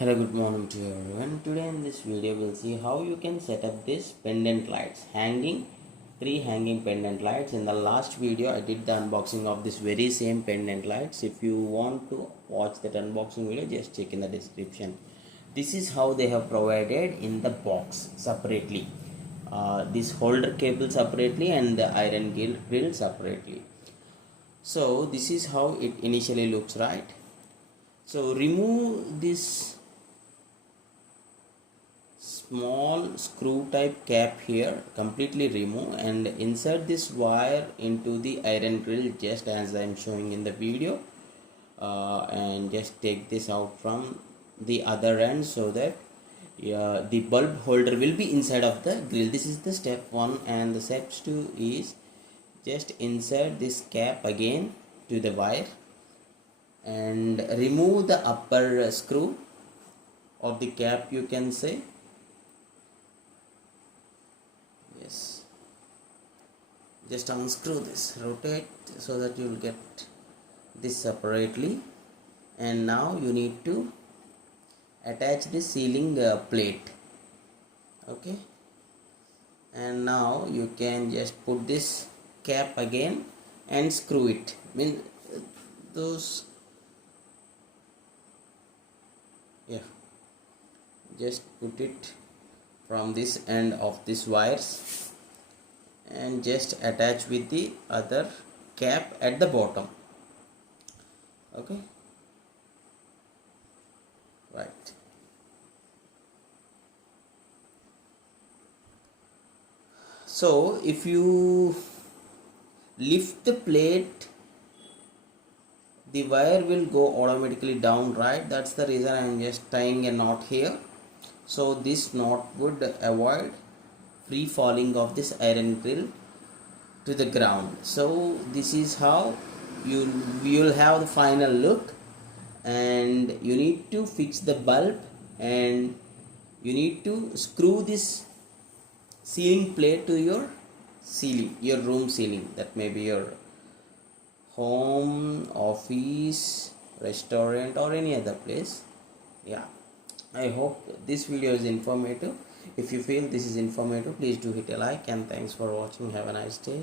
Hello, good morning to everyone. Today in this video we'll see how you can set up this pendant lights, three hanging pendant lights. In the last video I did the unboxing of this very same pendant lights. If you want to watch that unboxing video, just check in the description. This is how they have provided in the box separately. This holder cable separately and the iron grill separately. So this is how it initially looks, right? So remove this small screw type cap here, completely remove, and insert this wire into the iron grill just as I am showing in the video, and just take this out from the other end so that the bulb holder will be inside of the grill. This is the step 1, and the step 2 is just insert this cap again to the wire and remove the upper screw of the cap, you can say. Yes, just unscrew this, rotate so that you will get this separately, and now you need to attach the sealing plate. Okay, and now you can just put this cap again and screw it. Just put it from this end of this wires and just attach with the other cap at the bottom. Okay, right. So if you lift the plate, the wire will go automatically down, right? That's the reason I am just tying a knot here. So this knot would avoid free falling of this iron grill to the ground. So this is how you will have the final look, and you need to fix the bulb, and you need to screw this ceiling plate to your ceiling, your room ceiling. That may be your home, office, restaurant, or any other place. Yeah, I hope this video is informative. If you feel this is informative, please do hit a like, and thanks for watching. Have a nice day.